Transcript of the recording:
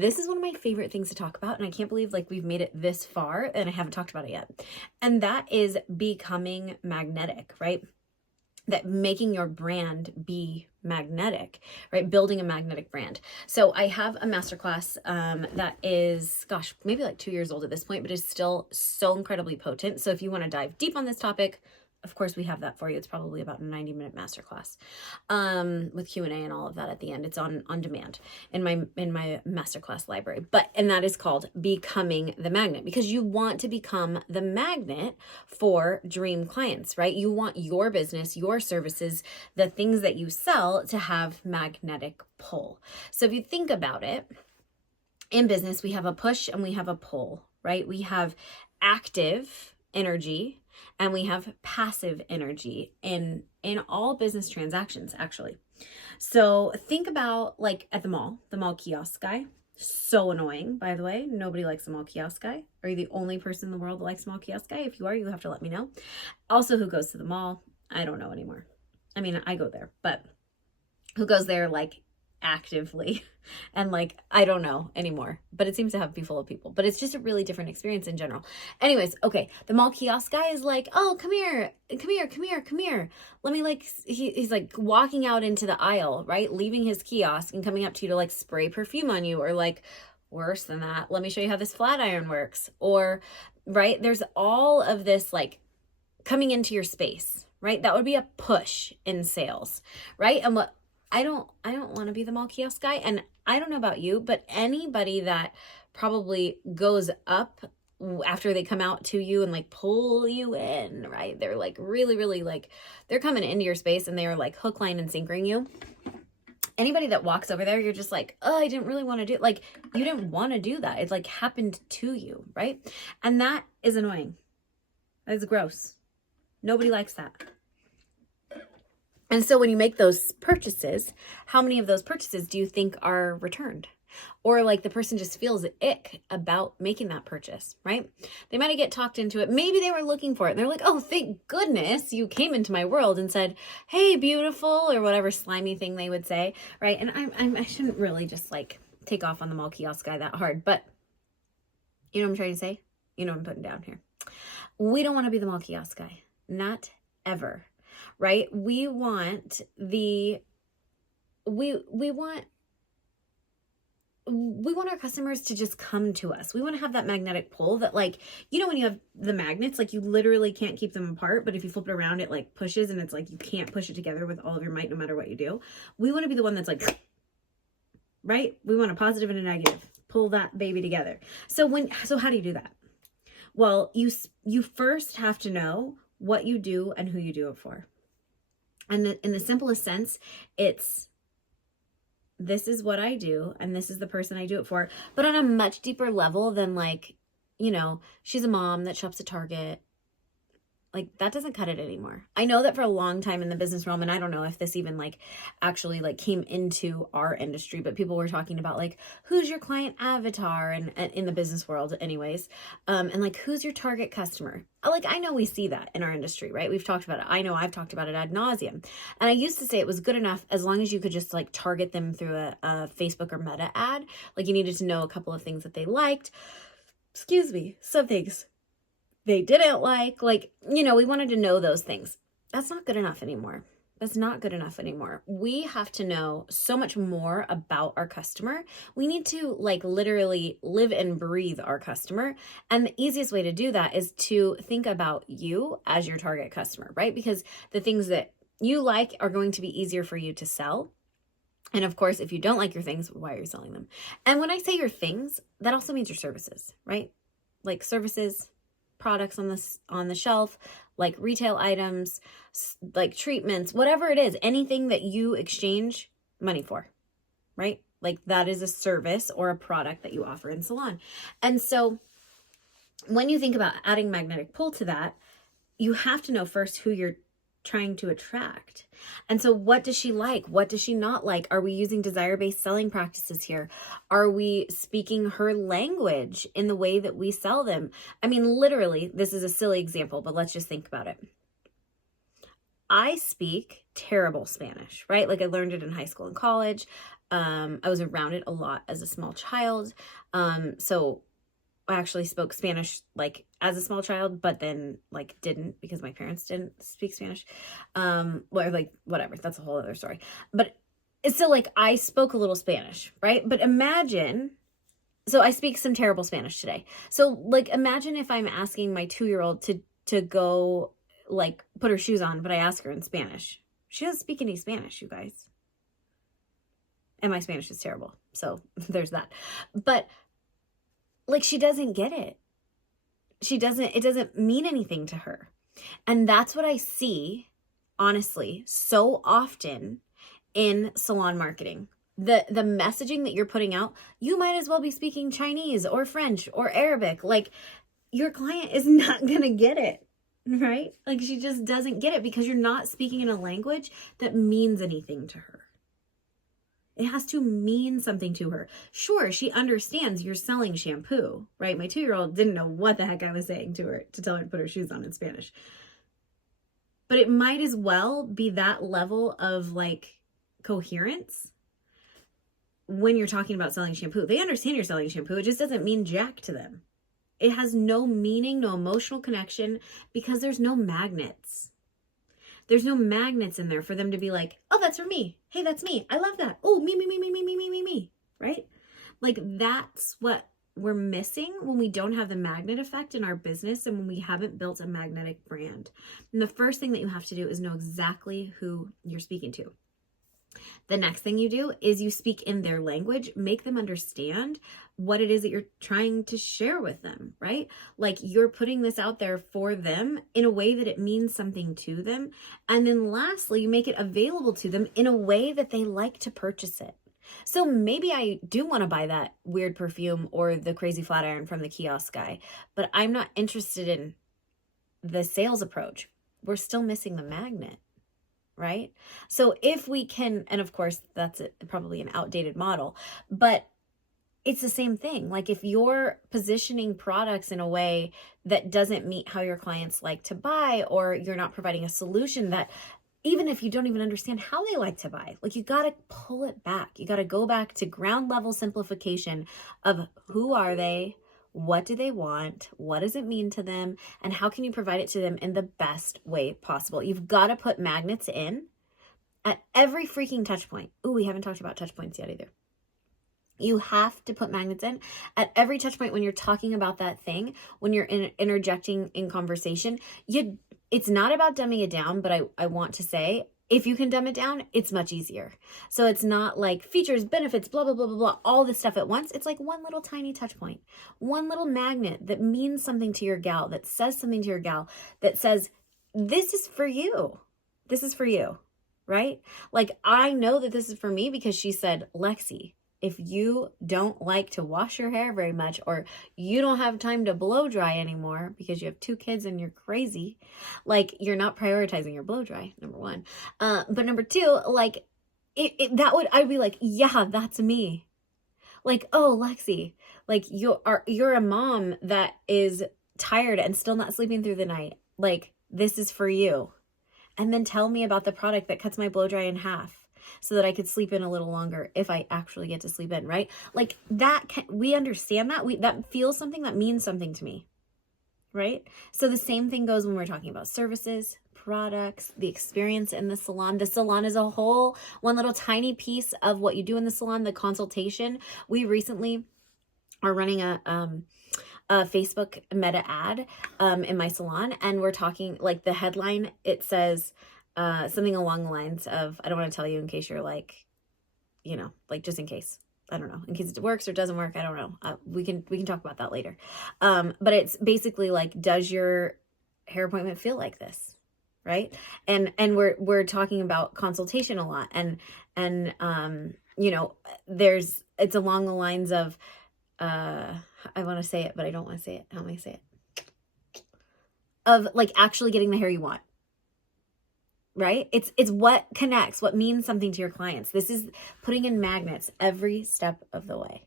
this is one of my favorite things to talk about, and I can't believe like we've made it this far and I haven't talked about it yet. And that is becoming magnetic, right? That making your brand be magnetic, right? Building a magnetic brand. So I have a masterclass that is, gosh, maybe like 2 years old at this point, but is still so incredibly potent. So if you want to dive deep on this topic, of course we have that for you. It's probably about a 90-minute masterclass with Q&A and all of that at the end. It's on demand in my masterclass library. And that is called Becoming the Magnet, because you want to become the magnet for dream clients, right? You want your business, your services, the things that you sell to have magnetic pull. So if you think about it, in business, we have a push and we have a pull, right? We have active energy and we have passive energy in all business transactions, actually. So think about like at the mall kiosk guy. So annoying, by the way. Nobody likes the mall kiosk guy. Are you the only person in the world that likes the mall kiosk guy? If you are, you have to let me know. Also, who goes to the mall? I don't know anymore. I mean, I go there, but who goes there like actively and like I don't know anymore, but it seems to be full of people, but it's just a really different experience in general. Anyways, okay, the mall kiosk guy is like, oh, come here, let me like, he's like walking out into the aisle, right, leaving his kiosk and coming up to you to like spray perfume on you, or like worse than that, let me show you how this flat iron works, or right, there's all of this like coming into your space, right? That would be a push in sales, right? And what I don't want to be the mall kiosk guy. And I don't know about you, but anybody that probably goes up after they come out to you and like pull you in, right? They're like really, really like, they're coming into your space and they're like hook, line, and sinkering you. Anybody that walks over there, you're just like, oh, I didn't really want to do it. Like, you didn't want to do that. It like happened to you, right? And that is annoying. That is gross. Nobody likes that. And so when you make those purchases, how many of those purchases do you think are returned? Or like the person just feels ick about making that purchase, right? They might get talked into it. Maybe they were looking for it and they're like, oh, thank goodness you came into my world and said, hey, beautiful, or whatever slimy thing they would say, right? And I shouldn't really just like take off on the mall kiosk guy that hard, but you know what I'm trying to say? You know what I'm putting down here. We don't want to be the mall kiosk guy. Not ever. Right? We want our customers to just come to us. We want to have that magnetic pull that like, you know, when you have the magnets, like you literally can't keep them apart, but if you flip it around, it like pushes and it's like, you can't push it together with all of your might, no matter what you do. We want to be the one that's like, right? We want a positive and a negative, pull that baby together. So how do you do that? Well, you first have to know what you do and who you do it for. And in the simplest sense, it's, this is what I do and this is the person I do it for, but on a much deeper level than like, you know, she's a mom that shops at Target. Like that doesn't cut it anymore. I know that for a long time in the business realm, and I don't know if this even like actually like came into our industry, but people were talking about like, who's your client avatar and in the business world anyways. And like, who's your target customer? Like, I know we see that in our industry, right? We've talked about it. I know I've talked about it ad nauseum. And I used to say it was good enough as long as you could just like target them through a Facebook or Meta ad. Like you needed to know a couple of things that they liked. Excuse me, some things they didn't like, you know, we wanted to know those things. That's not good enough anymore. That's not good enough anymore. We have to know so much more about our customer. We need to like literally live and breathe our customer. And the easiest way to do that is to think about you as your target customer, right? Because the things that you like are going to be easier for you to sell. And of course, if you don't like your things, why are you selling them? And when I say your things, that also means your services, right? Like services, products on the shelf, like retail items, like treatments, whatever it is, anything that you exchange money for, right? Like that is a service or a product that you offer in salon. And so when you think about adding magnetic pull to that, you have to know first who you're trying to attract. And so what does she like? What does she not like? Are we using desire-based selling practices here? Are we speaking her language in the way that we sell them? I mean, literally, this is a silly example, but let's just think about it. I speak terrible Spanish, right? Like I learned it in high school and college. I was around it a lot as a small child. So I actually spoke Spanish like as a small child, but then like didn't because my parents didn't speak Spanish. Or like whatever, that's a whole other story. But so like I spoke a little Spanish, right? But imagine, so I speak some terrible Spanish today. So like imagine if I'm asking my 2-year-old to go like put her shoes on, but I ask her in Spanish. She doesn't speak any Spanish, you guys. And my Spanish is terrible. So there's that. But like she doesn't get it. It doesn't mean anything to her. And that's what I see, honestly, so often in salon marketing. The messaging that you're putting out, you might as well be speaking Chinese or French or Arabic. Like your client is not going to get it, right? Like she just doesn't get it because you're not speaking in a language that means anything to her. It has to mean something to her. Sure, she understands you're selling shampoo, right? My 2-year-old didn't know what the heck I was saying to her to tell her to put her shoes on in Spanish. But it might as well be that level of like coherence when you're talking about selling shampoo. They understand you're selling shampoo. It just doesn't mean jack to them. It has no meaning, no emotional connection because there's no magnets. There's no magnets in there for them to be like, oh, that's for me. Hey, that's me. I love that. Oh, me, right? Like that's what we're missing when we don't have the magnet effect in our business and when we haven't built a magnetic brand. And the first thing that you have to do is know exactly who you're speaking to. The next thing you do is you speak in their language, make them understand what it is that you're trying to share with them, right? Like you're putting this out there for them in a way that it means something to them. And then lastly, you make it available to them in a way that they like to purchase it. So maybe I do want to buy that weird perfume or the crazy flat iron from the kiosk guy, but I'm not interested in the sales approach. We're still missing the magnet. Right? So if we can, and of course that's probably an outdated model, but it's the same thing. Like if you're positioning products in a way that doesn't meet how your clients like to buy, or you're not providing a solution that, even if you don't even understand how they like to buy, like you got to pull it back. You got to go back to ground level simplification of who are they? What do they want? What does it mean to them? And how can you provide it to them in the best way possible? You've got to put magnets in at every freaking touch point. Ooh, we haven't talked about touch points yet either. You have to put magnets in at every touch point when you're talking about that thing, when you're interjecting in conversation. It's not about dumbing it down, but I want to say, if you can dumb it down, it's much easier. So it's not like features, benefits, blah, blah, blah, blah, blah, all this stuff at once. It's like one little tiny touch point, one little magnet that means something to your gal, that says something to your gal, that says, this is for you. This is for you, right? Like I know that this is for me because she said, Lexi, if you don't like to wash your hair very much, or you don't have time to blow dry anymore because you have 2 kids and you're crazy, like you're not prioritizing your blow dry, number 1. But number 2, like I'd be like, yeah, that's me. Like, oh, Lexi, like you're a mom that is tired and still not sleeping through the night. Like this is for you. And then tell me about the product that cuts my blow dry in half, so that I could sleep in a little longer if I actually get to sleep in, right? Like that, we understand that. That feels something, that means something to me, right? So the same thing goes when we're talking about services, products, the experience in the salon. The salon is a whole, one little tiny piece of what you do in the salon, the consultation. We recently are running a Facebook meta ad in my salon, and we're talking, like the headline, it says, something along the lines of, I don't want to tell you in case you're like, like just in case, I don't know, in case it works or doesn't work. I don't know. We can talk about that later. But it's basically like, does your hair appointment feel like this? Right. And we're talking about consultation a lot, and it's along the lines of, I want to say it, but I don't want to say it. How am I say it? Of like actually getting the hair you want. Right? It's what connects, what means something to your clients. This is putting in magnets every step of the way.